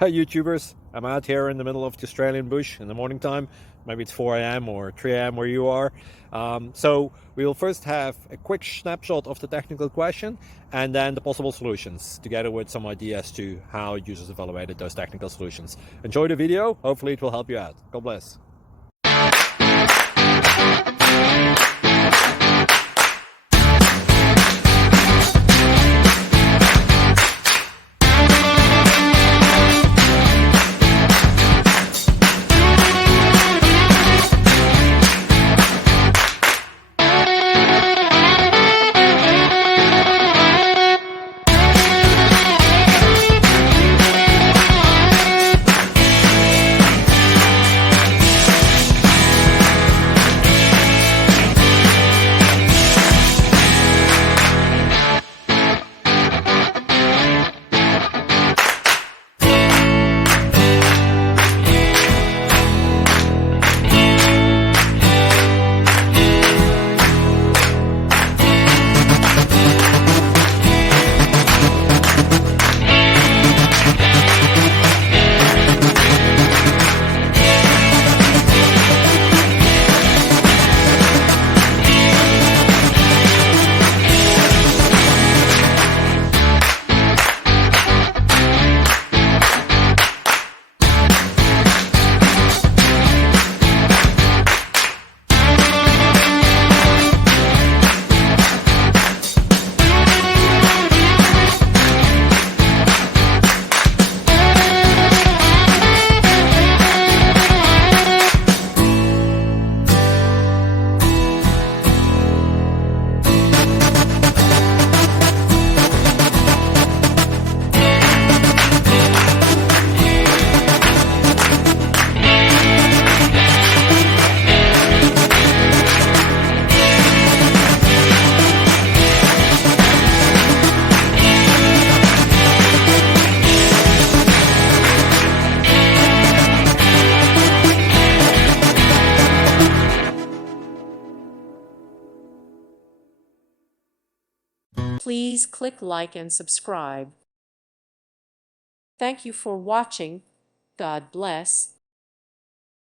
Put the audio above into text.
Hi YouTubers, I'm out here in the middle of the Australian bush in the morning time. Maybe it's 4 a.m. or 3 a.m. where you are. So we'll first have a quick snapshot of the technical question and then the possible solutions, together with some ideas to how users evaluated those technical solutions. Enjoy the video, hopefully it will help you out. God bless. Please click like and subscribe. Thank you for watching. God bless.